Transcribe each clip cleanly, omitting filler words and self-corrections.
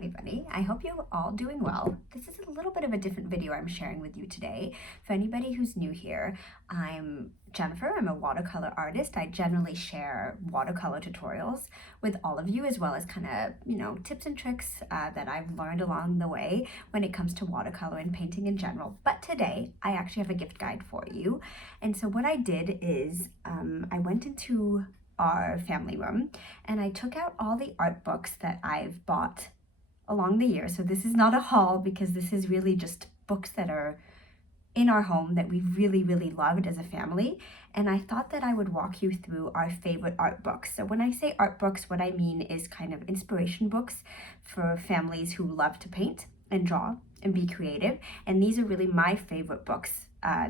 everybody. I hope you're all doing well. This is a little bit of a different video I'm sharing with you today. For anybody who's new here, I'm Jennifer. I'm a watercolor artist. I generally share watercolor tutorials with all of you, as well as kind of, tips and tricks that I've learned along the way when it comes to watercolor and painting in general. But today, I actually have a gift guide for you. And so what I did is I went into our family room and I took out all the art books that I've bought along the year. So this is not a haul because this is really just books that are in our home that we really loved as a family. And I thought that I would walk you through our favorite art books. So when I say art books, what I mean is kind of inspiration books for families who love to paint and draw and be creative. And these are really my favorite books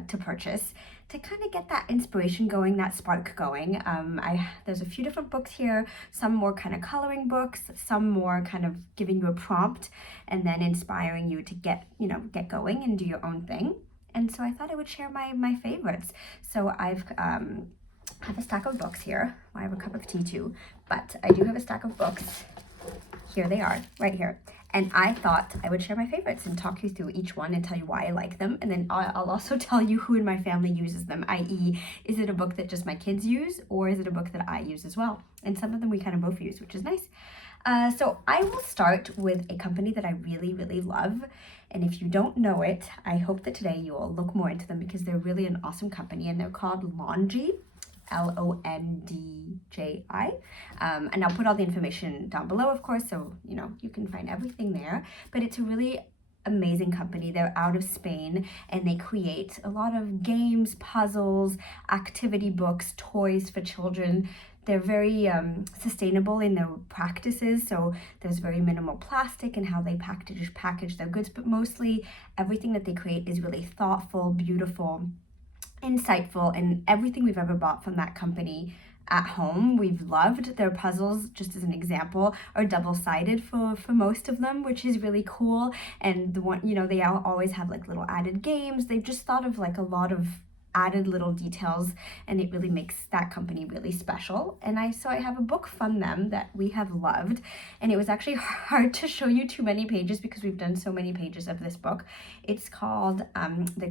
to purchase to kind of get that inspiration going, that spark going. There's a few different books here, some more kind of coloring books, some more kind of giving you a prompt and then inspiring you to get going and do your own thing. And so I thought I would share my favorites. So I have a stack of books here. I have a cup of tea too, but I do have a stack of books. Here they are, right here. And I thought I would share my favorites and talk you through each one and tell you why I like them. And then I'll also tell you who in my family uses them, i.e. is it a book that just my kids use or is it a book that I use as well? And some of them we kind of both use, which is nice. So I will start with a company that I really love. And if you don't know it, I hope that today you will look more into them because they're really an awesome company and they're called Londji. Londji. And I'll put all the information down below, of course, so you can find everything there. But it's a really amazing company. They're out of Spain and they create a lot of games, puzzles, activity books, toys for children. They're very sustainable in their practices, so there's very minimal plastic in how they package their goods, but mostly everything that they create is really thoughtful, beautiful, insightful, and everything we've ever bought from that company at home we've loved. Their puzzles, just as an example, are double-sided for most of them, which is really cool. And the one, they always have like little added games. They've just thought of like a lot of added little details, and it really makes that company really special. And so I have a book from them that we have loved, and it was actually hard to show you too many pages because we've done so many pages of this book. It's called the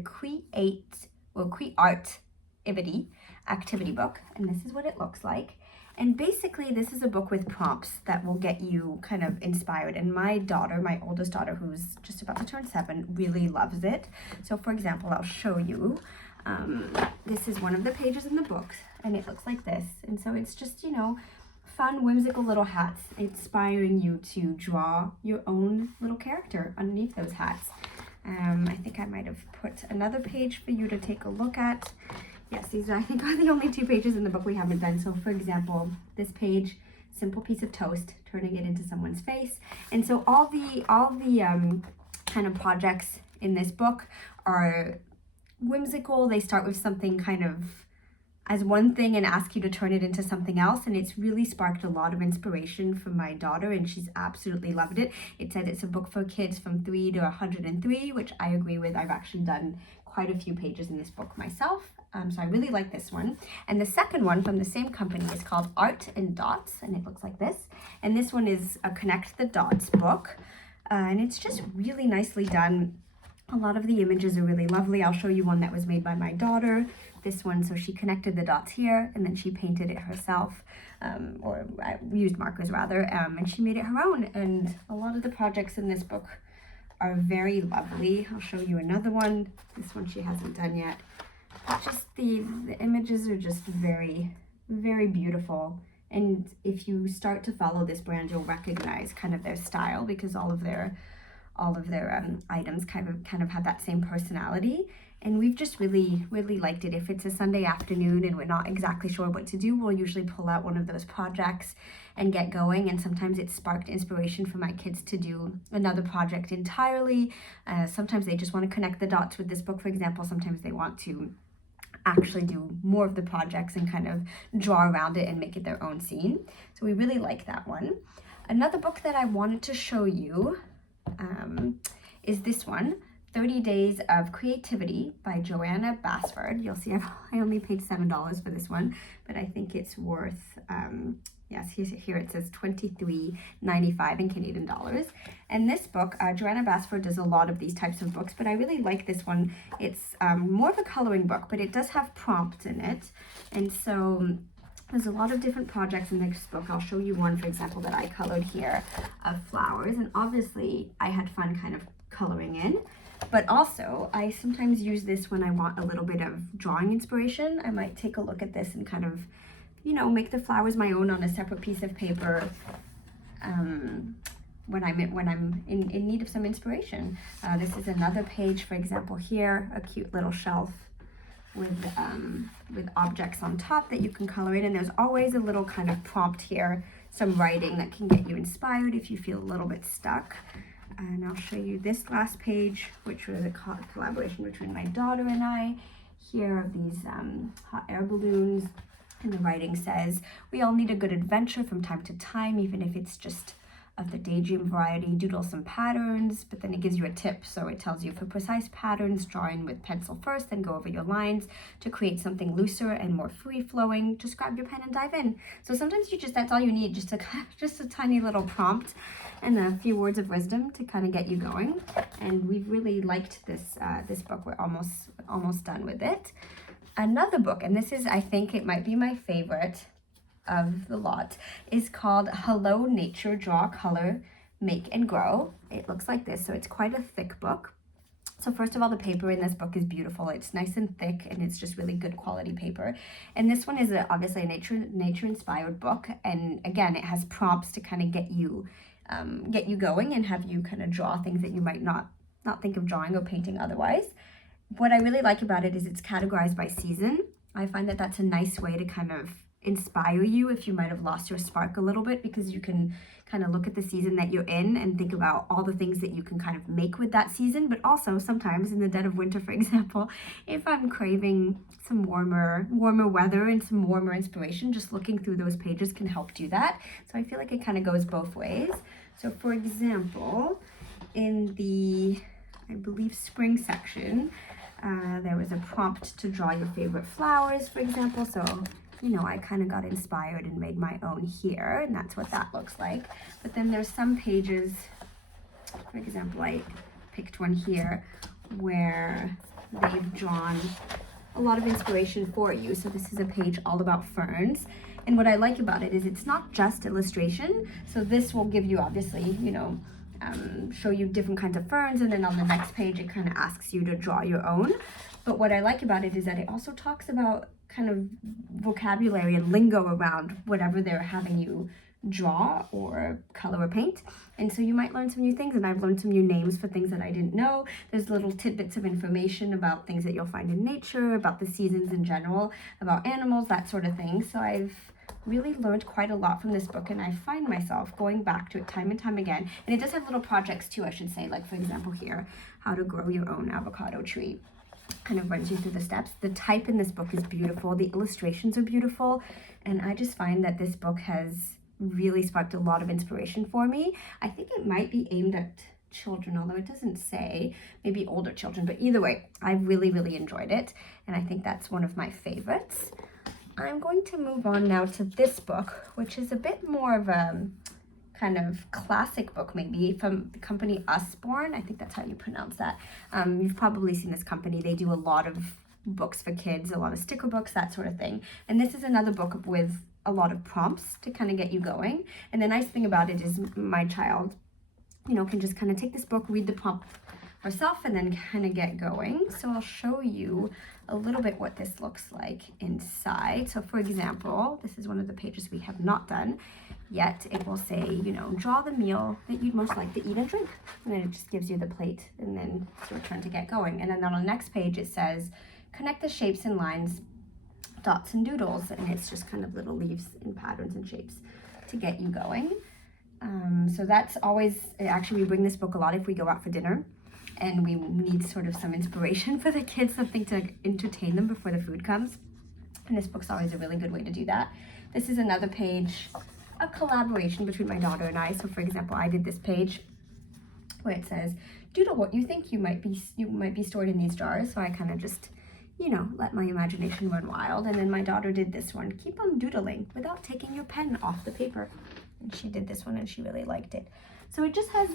CreARTivity activity book, and this is what it looks like. And basically this is a book with prompts that will get you kind of inspired. And my oldest daughter, who's just about to turn 7, really loves it. So for example, I'll show you. This is one of the pages in the book, and it looks like this. And so it's just, fun, whimsical little hats inspiring you to draw your own little character underneath those hats. I think I might have put another page for you to take a look at. Yes, these I think are the only 2 pages in the book we haven't done. So for example, this page, simple piece of toast, turning it into someone's face. And so all the kind of projects in this book are whimsical. They start with something kind of as one thing and ask you to turn it into something else, and it's really sparked a lot of inspiration for my daughter, and she's absolutely loved it. It said it's a book for kids from 3 to 103, which I agree with. I've actually done quite a few pages in this book myself, so I really like this one. And the second one from the same company is called Art and Dots, and it looks like this. And this one is a Connect the Dots book, and it's just really nicely done. A lot of the images are really lovely. I'll show you one that was made by my daughter. This one, so she connected the dots here and then she painted it herself, or used markers rather, and she made it her own. And a lot of the projects in this book are very lovely. I'll show you another one. This one she hasn't done yet. But just the images are just very beautiful. And if you start to follow this brand, you'll recognize kind of their style because all of their items kind of have that same personality. And we've just really liked it. If it's a Sunday afternoon and we're not exactly sure what to do, we'll usually pull out one of those projects and get going. And sometimes it's sparked inspiration for my kids to do another project entirely. Sometimes they just want to connect the dots with this book, for example. Sometimes they want to actually do more of the projects and kind of draw around it and make it their own scene. So we really like that one. Another book that I wanted to show you is this one, 30 Days of Creativity by Johanna Basford. You'll see I only paid $7 for this one, but I think it's worth, yes, here it says $23.95 in Canadian dollars. And this book, Johanna Basford does a lot of these types of books, but I really like this one. It's more of a coloring book, but it does have prompts in it. And so there's a lot of different projects in this book. I'll show you one, for example, that I colored here of flowers. And obviously I had fun kind of coloring in. But also, I sometimes use this when I want a little bit of drawing inspiration. I might take a look at this and kind of, you know, make the flowers my own on a separate piece of paper when I'm in need of some inspiration. This is another page, for example, here, a cute little shelf with objects on top that you can color in. And there's always a little kind of prompt here, some writing that can get you inspired if you feel a little bit stuck. And I'll show you this last page, which was a collaboration between my daughter and I. Here are these hot air balloons, and the writing says, "We all need a good adventure from time to time, even if it's just of the daydream variety. Doodle some patterns," but then it gives you a tip. So it tells you, for precise patterns, draw in with pencil first, then go over your lines. To create something looser and more free-flowing, just grab your pen and dive in. So sometimes that's all you need, just a tiny little prompt and a few words of wisdom to kind of get you going. And we've really liked this book. We're almost done with it. Another book, and this is, I think it might be my favorite of the lot, is called Hello Nature, Draw, Color, Make and Grow. It looks like this, so it's quite a thick book. So first of all, the paper in this book is beautiful. It's nice and thick, and it's just really good quality paper. And this one is obviously a nature inspired book, and again, it has prompts to kind of get you going and have you kind of draw things that you might not think of drawing or painting otherwise. What I really like about it is it's categorized by season. I find that that's a nice way to kind of inspire you if you might have lost your spark a little bit, because you can kind of look at the season that you're in and think about all the things that you can kind of make with that season. But also sometimes in the dead of winter, for example, if I'm craving some warmer weather and some warmer inspiration, just looking through those pages can help do that. So I feel like it kind of goes both ways. So for example, in the, I believe, spring section, there was a prompt to draw your favorite flowers, for example. So, you know, I kind of got inspired and made my own here, and that's what that looks like. But then there's some pages, for example, I picked one here where they've drawn a lot of inspiration for you. So this is a page all about ferns. And what I like about it is it's not just illustration. So this will give you, obviously, you know, show you different kinds of ferns, and then on the next page it kind of asks you to draw your own. But what I like about it is that it also talks about kind of vocabulary and lingo around whatever they're having you draw or color or paint. And so you might learn some new things, and I've learned some new names for things that I didn't know. There's little tidbits of information about things that you'll find in nature, about the seasons in general, about animals, that sort of thing. So I've really learned quite a lot from this book, and I find myself going back to it time and time again. And it does have little projects too, I should say, like for example here, how to grow your own avocado tree. Kind of runs you through the steps. The type in this book is beautiful. The illustrations are beautiful. And I just find that this book has really sparked a lot of inspiration for me. I think it might be aimed at children, although it doesn't say, maybe older children. But either way, I really, really enjoyed it. And I think that's one of my favorites. I'm going to move on now to this book, which is a bit more of a kind of classic book, maybe, from the company Usborne. I think that's how you pronounce that. You've probably seen this company. They do a lot of books for kids, a lot of sticker books, that sort of thing. And this is another book with a lot of prompts to kind of get you going. And the nice thing about it is my child, you know, can just kind of take this book, read the prompt herself, and then kind of get going. So I'll show you a little bit what this looks like inside. So for example, this is one of the pages we have not done yet. It will say, you know, draw the meal that you'd most like to eat and drink. And then it just gives you the plate, and then it's your turn to get going. And then on the next page, it says, connect the shapes and lines, dots and doodles. And it's just kind of little leaves and patterns and shapes to get you going. So that's always, actually we bring this book a lot if we go out for dinner and we need sort of some inspiration for the kids, something to entertain them before the food comes. And this book's always a really good way to do that. This is another page, a collaboration between my daughter and I. So for example, I did this page where it says, doodle what you think you might be stored in these jars. So I kind of just, you know, let my imagination run wild. And then my daughter did this one, keep on doodling without taking your pen off the paper. And she did this one and she really liked it. So it just has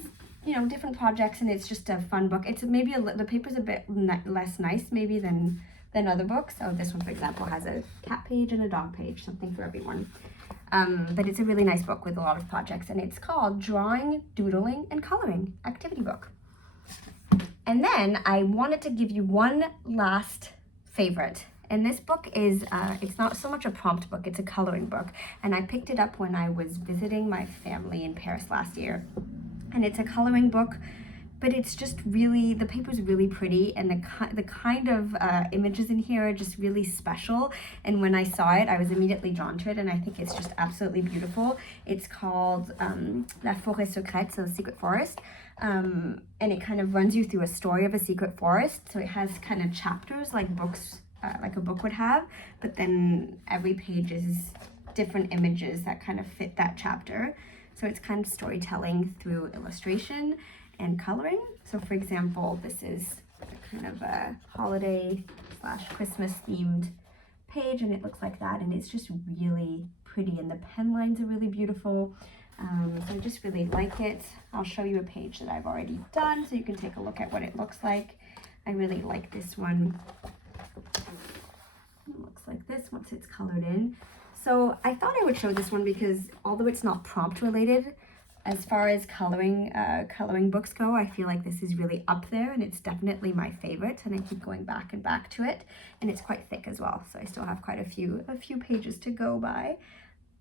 you know, different projects, and it's just a fun book. It's maybe the paper's a bit less nice maybe than other books. So this one, for example, has a cat page and a dog page, something for everyone. But it's a really nice book with a lot of projects, and it's called Drawing, Doodling, and Coloring Activity Book. And then I wanted to give you one last favorite. And this book is, it's not so much a prompt book, it's a coloring book. And I picked it up when I was visiting my family in Paris last year. And it's a coloring book, but it's just really, the paper's really pretty, and the kind of images in here are just really special. And when I saw it, I was immediately drawn to it, and I think it's just absolutely beautiful. It's called La Forêt Secrète, so Secret Forest. And it kind of runs you through a story of a secret forest. So it has kind of chapters like books, like a book would have, but then every page is different images that kind of fit that chapter. So it's kind of storytelling through illustration and coloring. So for example, this is kind of a holiday / Christmas themed page, and it looks like that, and it's just really pretty, and the pen lines are really beautiful. So I just really like it. I'll show you a page that I've already done so you can take a look at what it looks like. I really like this one. It looks like this once it's colored in. So I thought I would show this one because although it's not prompt related, as far as coloring books go, I feel like this is really up there, and it's definitely my favorite, and I keep going back and back to it, and it's quite thick as well, so I still have quite a few pages to go by,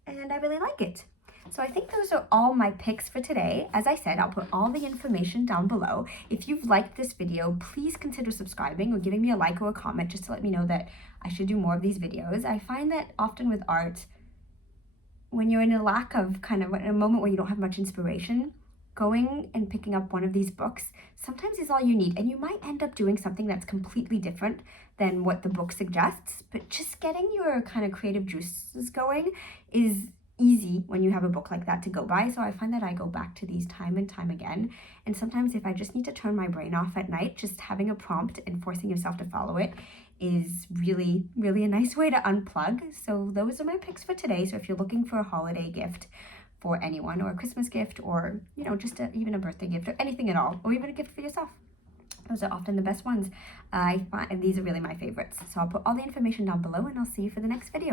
and I really like it. So I think those are all my picks for today. As I said, I'll put all the information down below. If you've liked this video, please consider subscribing or giving me a like or a comment just to let me know that I should do more of these videos. I find that often with art, when you're in a lack of in a moment where you don't have much inspiration, going and picking up one of these books sometimes is all you need, and you might end up doing something that's completely different than what the book suggests, but just getting your kind of creative juices going is easy when you have a book like that to go by. So I find that I go back to these time and time again, and sometimes if I just need to turn my brain off at night, just having a prompt and forcing yourself to follow it is really, really a nice way to unplug. So those are my picks for today. So if you're looking for a holiday gift for anyone, or a Christmas gift, or you know, just even a birthday gift, or anything at all, or even a gift for yourself, those are often the best ones. I find these are really my favorites. So I'll put all the information down below, and I'll see you for the next video.